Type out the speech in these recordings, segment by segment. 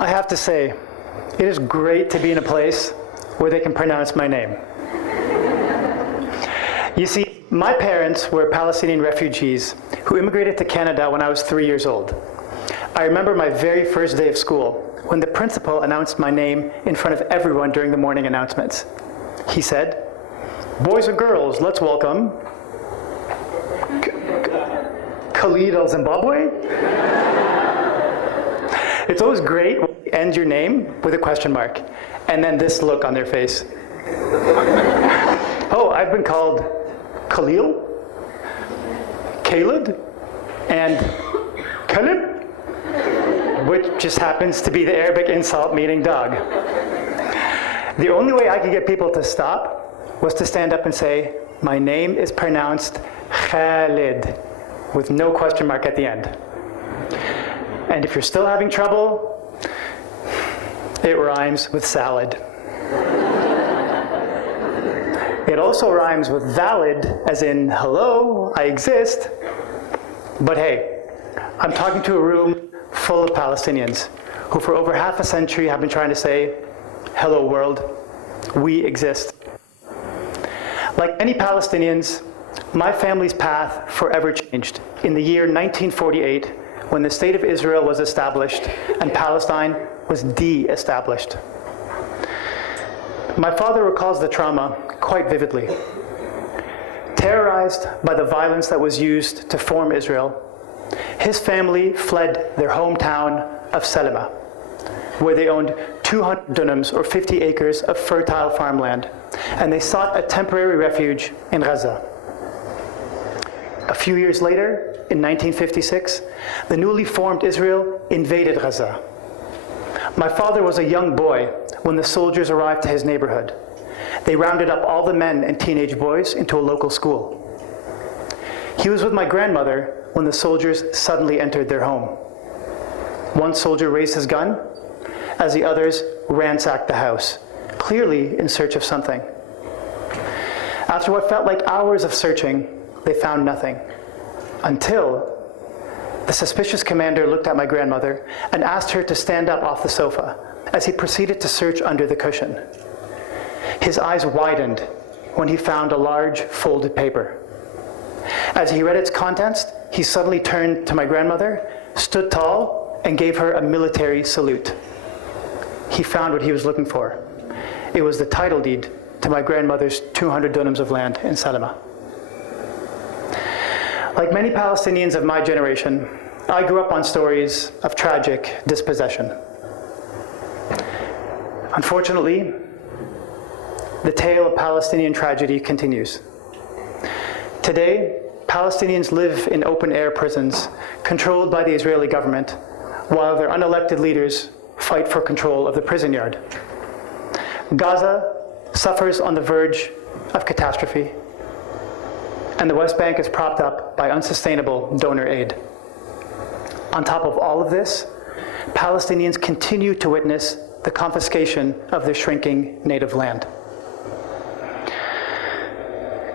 I have to say, it is great to be in a place where they can pronounce my name. You see, my parents were Palestinian refugees who immigrated to Canada when I was 3 years old. I remember my very first day of school when the principal announced my name in front of everyone during the morning announcements. He said, "Boys and girls, let's welcome Khaled Al Zimbabwe." It's always great when you end your name with a question mark, and then this look on their face. Oh, I've been called Khalil, Khaled, and Khalid, which just happens to be the Arabic insult meaning dog. The only way I could get people to stop was to stand up and say, "My name is pronounced Khaled," with no question mark at the end. And if you're still having trouble, it rhymes with salad. It also rhymes with valid, as in, hello, I exist. But hey, I'm talking to a room full of Palestinians who for over half a century have been trying to say, "Hello world, we exist." Like many Palestinians, my family's path forever changed in the year 1948, when the State of Israel was established and Palestine was de-established. My father recalls the trauma quite vividly. Terrorized by the violence that was used to form Israel, his family fled their hometown of Salama, where they owned 200 dunams or 50 acres of fertile farmland, and they sought a temporary refuge in Gaza. A few years later, in 1956, the newly formed Israel invaded Gaza. My father was a young boy when the soldiers arrived to his neighborhood. They rounded up all the men and teenage boys into a local school. He was with my grandmother when the soldiers suddenly entered their home. One soldier raised his gun as the others ransacked the house, clearly in search of something. After what felt like hours of searching, they found nothing, until the suspicious commander looked at my grandmother and asked her to stand up off the sofa as he proceeded to search under the cushion. His eyes widened when he found a large folded paper. As he read its contents, he suddenly turned to my grandmother, stood tall, and gave her a military salute. He found what he was looking for. It was the title deed to my grandmother's 200 dunams of land in Salama. Like many Palestinians of my generation, I grew up on stories of tragic dispossession. Unfortunately, the tale of Palestinian tragedy continues. Today, Palestinians live in open-air prisons controlled by the Israeli government, while their unelected leaders fight for control of the prison yard. Gaza suffers on the verge of catastrophe, and the West Bank is propped up by unsustainable donor aid. On top of all of this, Palestinians continue to witness the confiscation of their shrinking native land.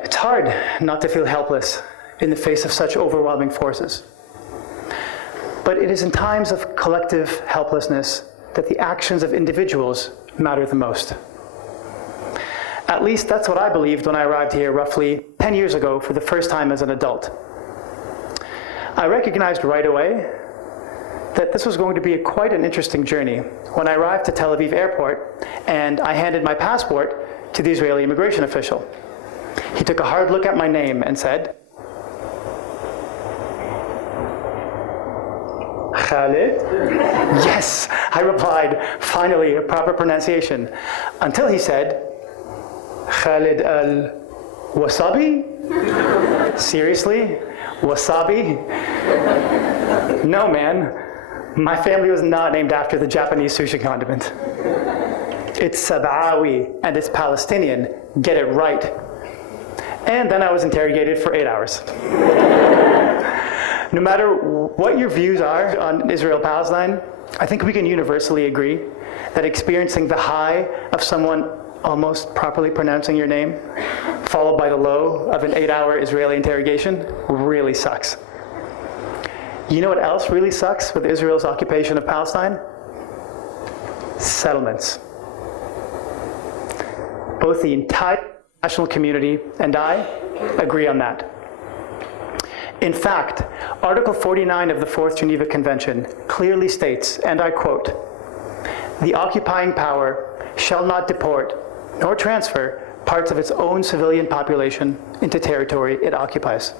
It's hard not to feel helpless in the face of such overwhelming forces. But it is in times of collective helplessness that the actions of individuals matter the most. At least that's what I believed when I arrived here roughly 10 years ago for the first time as an adult. I recognized right away that this was going to be quite an interesting journey when I arrived to Tel Aviv airport and I handed my passport to the Israeli immigration official. He took a hard look at my name and said, "Khaled?" "Yes," I replied, finally a proper pronunciation, until he said, "Khaled Al Wasabi?" "Seriously? Wasabi?" "No, man. My family was not named after the Japanese sushi condiment. It's Sabawi, and it's Palestinian. Get it right." And then I was interrogated for 8 hours. No matter what your views are on Israel-Palestine, I think we can universally agree that experiencing the high of someone almost properly pronouncing your name, followed by the low of an 8-hour Israeli interrogation, really sucks. You know what else really sucks with Israel's occupation of Palestine? Settlements. Both the entire international community and I agree on that. In fact, Article 49 of the Fourth Geneva Convention clearly states, and I quote, "The occupying power shall not deport nor transfer parts of its own civilian population into territory it occupies."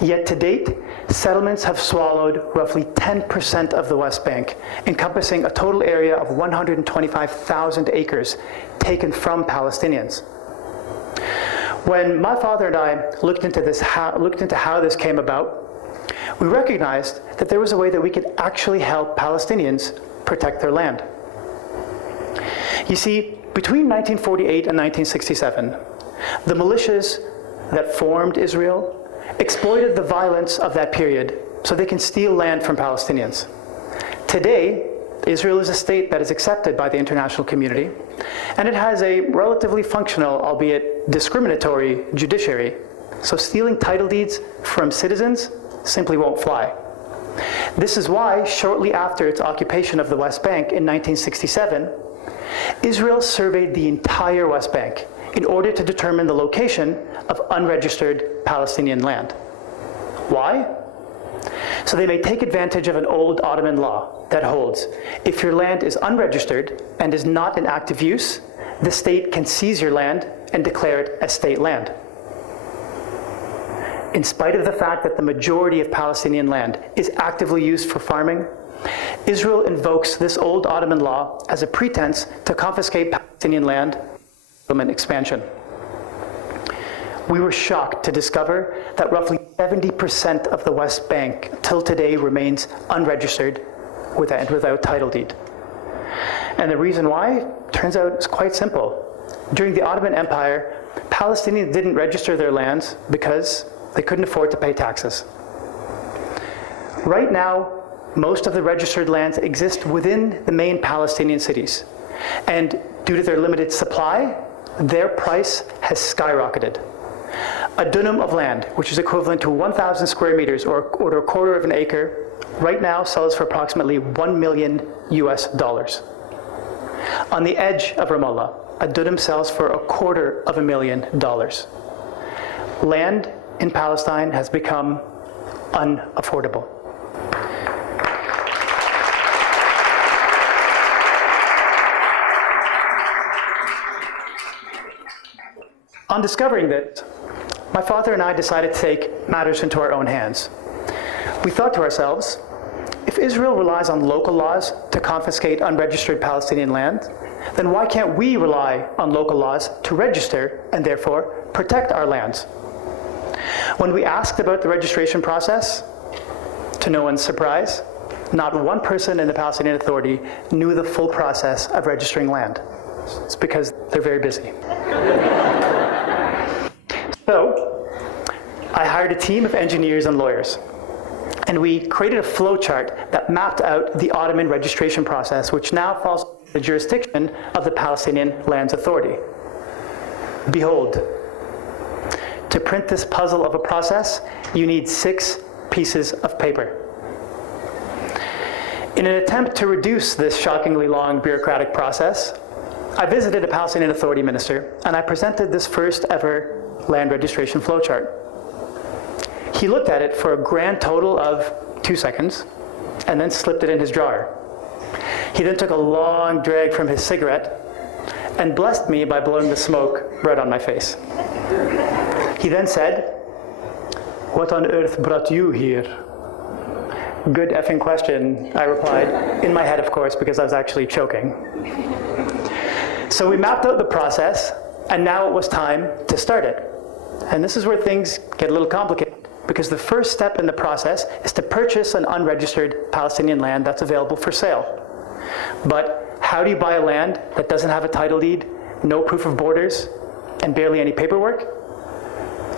Yet to date, settlements have swallowed roughly 10% of the West Bank, encompassing a total area of 125,000 acres taken from Palestinians. When my father and I looked into how this came about, we recognized that there was a way that we could actually help Palestinians protect their land. You see, between 1948 and 1967, the militias that formed Israel exploited the violence of that period so they can steal land from Palestinians. Today, Israel is a state that is accepted by the international community, and it has a relatively functional, albeit discriminatory, judiciary. So stealing title deeds from citizens simply won't fly. This is why, shortly after its occupation of the West Bank in 1967, Israel surveyed the entire West Bank in order to determine the location of unregistered Palestinian land. Why? So they may take advantage of an old Ottoman law that holds, if your land is unregistered and is not in active use, the state can seize your land and declare it as state land. In spite of the fact that the majority of Palestinian land is actively used for farming, Israel invokes this old Ottoman law as a pretense to confiscate Palestinian land for settlement expansion. We were shocked to discover that roughly 70% of the West Bank till today remains unregistered without title deed. And the reason why, turns out, is quite simple. During the Ottoman Empire, Palestinians didn't register their lands because they couldn't afford to pay taxes. Right now, most of the registered lands exist within the main Palestinian cities. And due to their limited supply, their price has skyrocketed. A dunam of land, which is equivalent to 1,000 square meters or a quarter of an acre, right now sells for approximately $1 million US. On the edge of Ramallah, a dunam sells for $250,000. Land in Palestine has become unaffordable. On discovering this, my father and I decided to take matters into our own hands. We thought to ourselves, if Israel relies on local laws to confiscate unregistered Palestinian land, then why can't we rely on local laws to register and therefore protect our lands? When we asked about the registration process, to no one's surprise, not one person in the Palestinian Authority knew the full process of registering land. It's because they're very busy. So, I hired a team of engineers and lawyers, and we created a flow chart that mapped out the Ottoman registration process, which now falls under the jurisdiction of the Palestinian Lands Authority. Behold, to print this puzzle of a process, you need 6 pieces of paper. In an attempt to reduce this shockingly long bureaucratic process, I visited a Palestinian Authority minister, and I presented this first ever land registration flowchart. He looked at it for a grand total of 2 seconds, and then slipped it in his drawer. He then took a long drag from his cigarette and blessed me by blowing the smoke right on my face. He then said, "What on earth brought you here?" "Good effing question," I replied, in my head, of course, because I was actually choking. So we mapped out the process, and now it was time to start it. And this is where things get a little complicated, because the first step in the process is to purchase an unregistered Palestinian land that's available for sale. But how do you buy a land that doesn't have a title deed, no proof of borders, and barely any paperwork?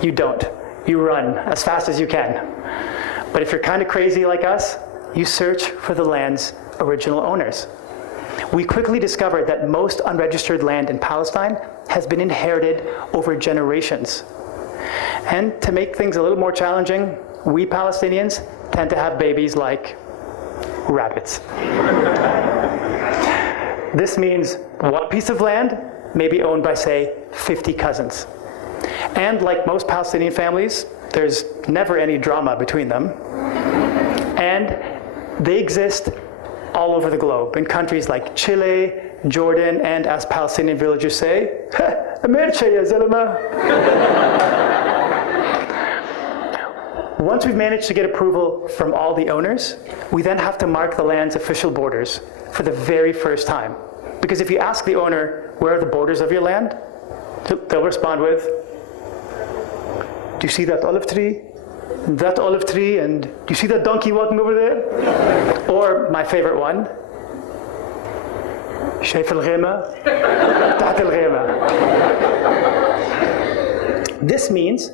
You don't. You run as fast as you can. But if you're kind of crazy like us, you search for the land's original owners. We quickly discovered that most unregistered land in Palestine has been inherited over generations. And to make things a little more challenging, we Palestinians tend to have babies like rabbits. This means one piece of land may be owned by, say, 50 cousins. And like most Palestinian families, there's never any drama between them. And they exist all over the globe, in countries like Chile, Jordan, and as Palestinian villagers say, America ya zalama. Once we've managed to get approval from all the owners, we then have to mark the land's official borders for the very first time. Because if you ask the owner, where are the borders of your land? They'll respond with, do you see that olive tree? That olive tree, and do you see that donkey walking over there? Or my favorite one, شايف الغيمة؟ تحت الغيمة. This means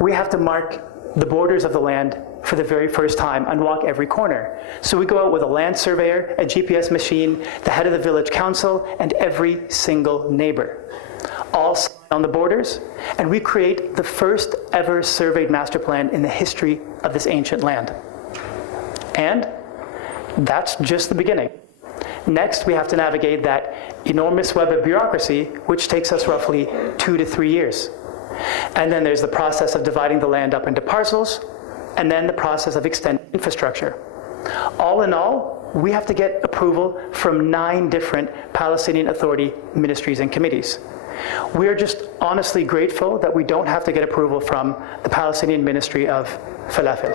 we have to mark the borders of the land for the very first time and walk every corner. So we go out with a land surveyor, a GPS machine, the head of the village council, and every single neighbor. All on the borders, and we create the first ever surveyed master plan in the history of this ancient land. And that's just the beginning. Next, we have to navigate that enormous web of bureaucracy, which takes us roughly 2 to 3 years. And then there's the process of dividing the land up into parcels, and then the process of extending infrastructure. All in all, we have to get approval from 9 different Palestinian Authority ministries and committees. We are just honestly grateful that we don't have to get approval from the Palestinian Ministry of Falafel.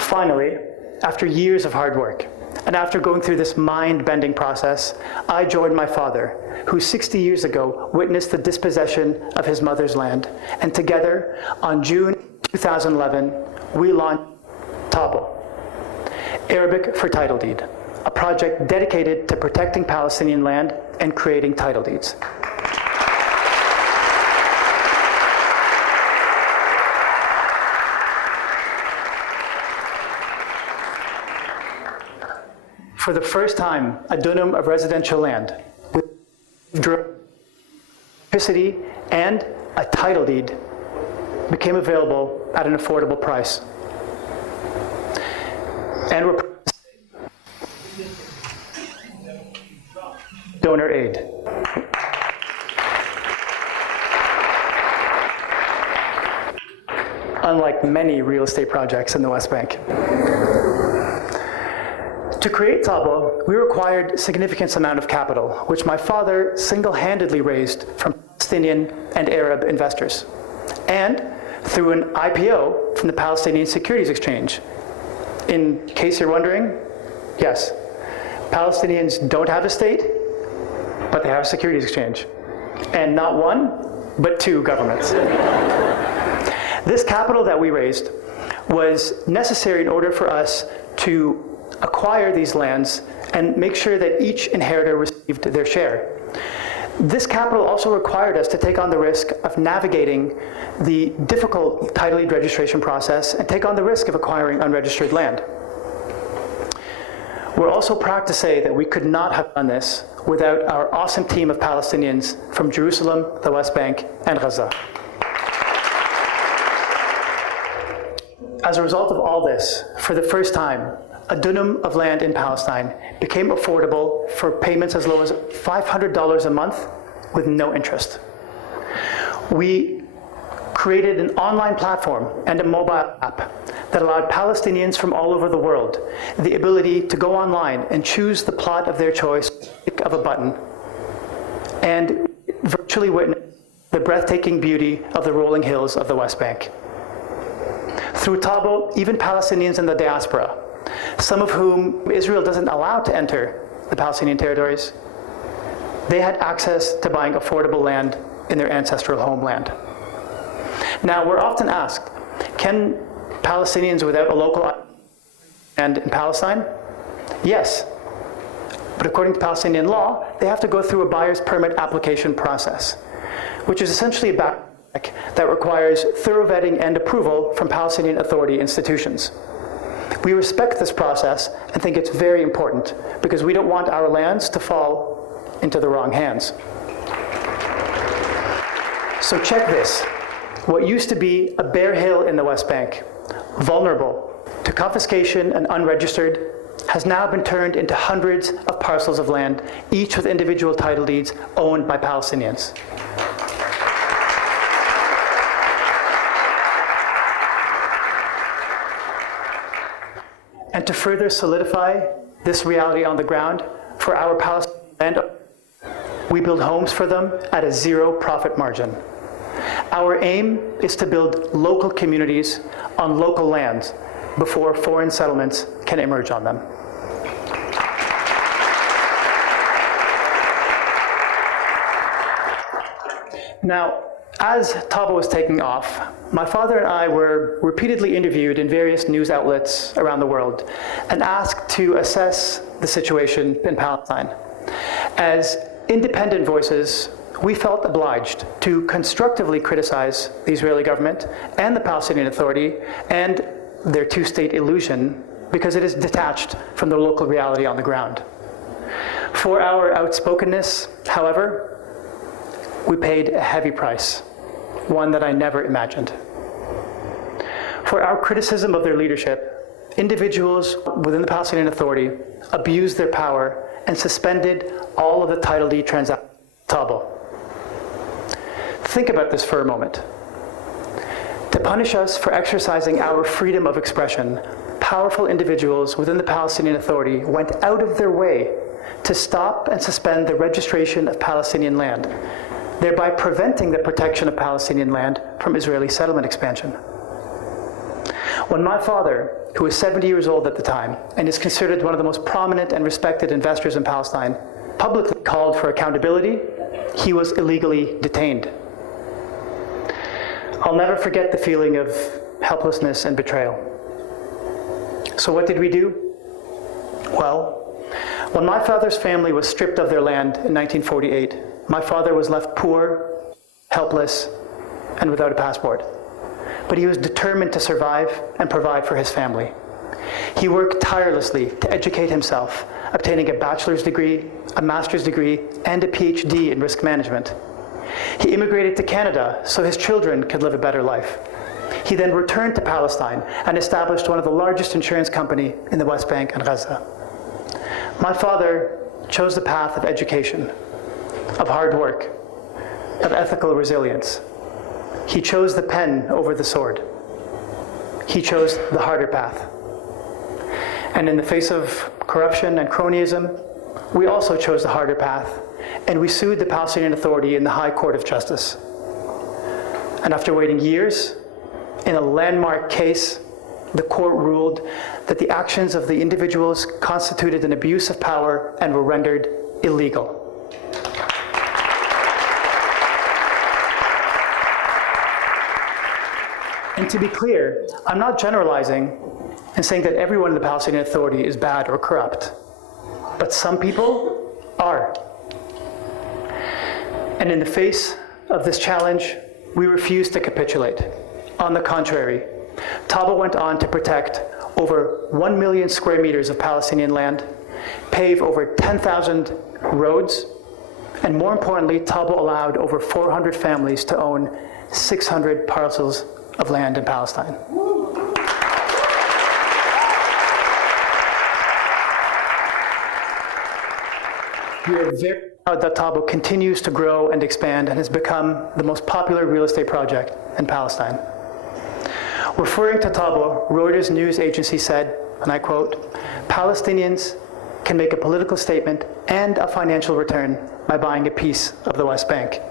Finally, after years of hard work, and after going through this mind-bending process, I joined my father, who 60 years ago witnessed the dispossession of his mother's land. And together, on June 2011, we launched TABO, Arabic for title deed, a project dedicated to protecting Palestinian land and creating title deeds. For the first time, a dunam of residential land with electricity and a title deed became available at an affordable price. And we're donor aid. Unlike many real estate projects in the West Bank. To create TABO, we required a significant amount of capital, which my father single-handedly raised from Palestinian and Arab investors, and through an IPO from the Palestinian Securities Exchange. In case you're wondering, yes, Palestinians don't have a state, but they have a securities exchange. And not one, but 2 governments. This capital that we raised was necessary in order for us to acquire these lands and make sure that each inheritor received their share. This capital also required us to take on the risk of navigating the difficult title deed registration process and take on the risk of acquiring unregistered land. We're also proud to say that we could not have done this without our awesome team of Palestinians from Jerusalem, the West Bank, and Gaza. As a result of all this, for the first time, a dunam of land in Palestine became affordable for payments as low as $500 a month with no interest. We created an online platform and a mobile app that allowed Palestinians from all over the world the ability to go online and choose the plot of their choice, click of a button, and virtually witness the breathtaking beauty of the rolling hills of the West Bank. Through TABO, even Palestinians in the diaspora, some of whom Israel doesn't allow to enter the Palestinian territories, they had access to buying affordable land in their ancestral homeland. Now, we're often asked, can Palestinians without a local land in Palestine? Yes, but according to Palestinian law, they have to go through a buyer's permit application process, which is essentially a background check that requires thorough vetting and approval from Palestinian Authority institutions. We respect this process and think it's very important because we don't want our lands to fall into the wrong hands. So check this. What used to be a bare hill in the West Bank, vulnerable to confiscation and unregistered, has now been turned into hundreds of parcels of land, each with individual title deeds owned by Palestinians. And to further solidify this reality on the ground, for our Palestinian land, we build homes for them at a zero profit margin. Our aim is to build local communities on local lands before foreign settlements can emerge on them. Now, as TABO was taking off, my father and I were repeatedly interviewed in various news outlets around the world and asked to assess the situation in Palestine. As independent voices, we felt obliged to constructively criticize the Israeli government and the Palestinian Authority and their two-state illusion because it is detached from the local reality on the ground. For our outspokenness, however, we paid a heavy price, one that I never imagined. For our criticism of their leadership, individuals within the Palestinian Authority abused their power and suspended all of the title deed transactions. TABO. Think about this for a moment. To punish us for exercising our freedom of expression, powerful individuals within the Palestinian Authority went out of their way to stop and suspend the registration of Palestinian land, thereby preventing the protection of Palestinian land from Israeli settlement expansion. When my father, who was 70 years old at the time and is considered one of the most prominent and respected investors in Palestine, publicly called for accountability, he was illegally detained. I'll never forget the feeling of helplessness and betrayal. So what did we do? Well, when my father's family was stripped of their land in 1948, my father was left poor, helpless, and without a passport. But he was determined to survive and provide for his family. He worked tirelessly to educate himself, obtaining a bachelor's degree, a master's degree, and a PhD in risk management. He immigrated to Canada so his children could live a better life. He then returned to Palestine and established one of the largest insurance companies in the West Bank and Gaza. My father chose the path of education, of hard work, of ethical resilience. He chose the pen over the sword. He chose the harder path. And in the face of corruption and cronyism, we also chose the harder path, and we sued the Palestinian Authority in the High Court of Justice. And after waiting years, in a landmark case, the court ruled that the actions of the individuals constituted an abuse of power and were rendered illegal. And to be clear, I'm not generalizing and saying that everyone in the Palestinian Authority is bad or corrupt, but some people are. And in the face of this challenge, we refused to capitulate. On the contrary, TABO went on to protect over 1 million square meters of Palestinian land, pave over 10,000 roads, and more importantly, TABO allowed over 400 families to own 600 parcels of land in Palestine. We are very proud that TABO continues to grow and expand and has become the most popular real estate project in Palestine. Referring to TABO, Reuters news agency said, and I quote, "Palestinians can make a political statement and a financial return by buying a piece of the West Bank."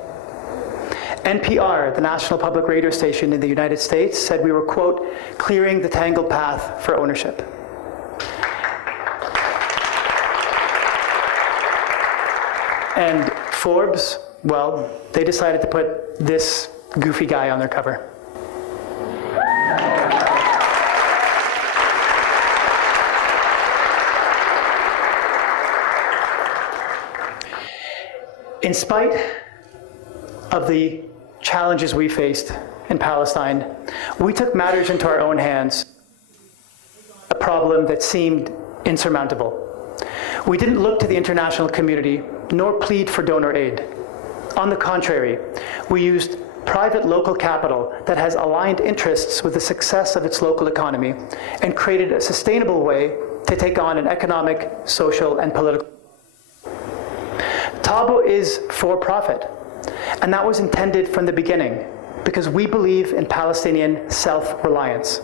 NPR, the national public radio station in the United States, said we were, quote, "clearing the tangled path for ownership." And Forbes, well, they decided to put this goofy guy on their cover. In spite of the challenges we faced in Palestine, we took matters into our own hands, a problem that seemed insurmountable. We didn't look to the international community nor plead for donor aid. On the contrary, we used private local capital that has aligned interests with the success of its local economy and created a sustainable way to take on an economic, social, and political. TABO is for profit, and that was intended from the beginning because we believe in Palestinian self-reliance.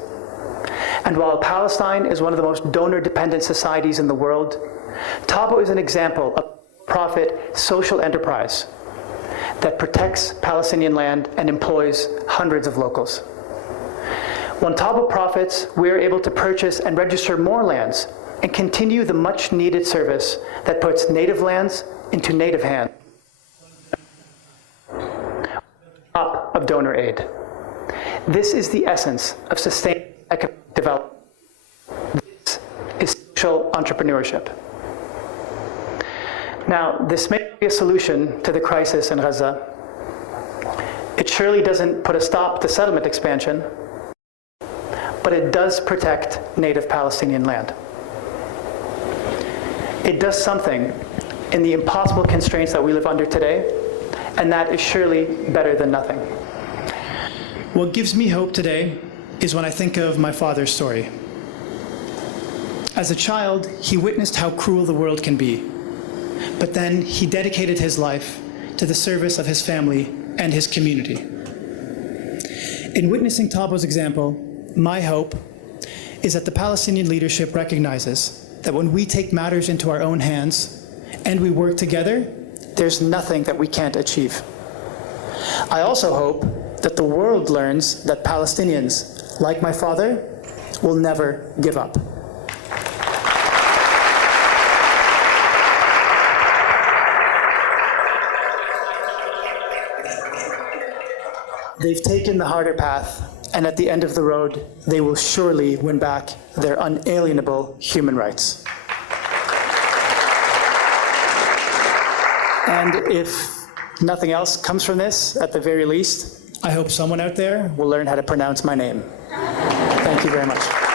And while Palestine is one of the most donor-dependent societies in the world, TABO is an example of profit social enterprise that protects Palestinian land and employs hundreds of locals. When TABO profits, we are able to purchase and register more lands and continue the much-needed service that puts native lands into native hands. Top of donor aid. This is the essence of sustainable economic development. This is social entrepreneurship. Now, this may be a solution to the crisis in Gaza. It surely doesn't put a stop to settlement expansion, but it does protect native Palestinian land. It does something in the impossible constraints that we live under today, and that is surely better than nothing. What gives me hope today is when I think of my father's story. As a child, he witnessed how cruel the world can be, but then he dedicated his life to the service of his family and his community. In witnessing TABO's example, my hope is that the Palestinian leadership recognizes that when we take matters into our own hands and we work together, there's nothing that we can't achieve. I also hope that the world learns that Palestinians, like my father, will never give up. They've taken the harder path, and at the end of the road, they will surely win back their unalienable human rights. And if nothing else comes from this, at the very least, I hope someone out there will learn how to pronounce my name. Thank you very much.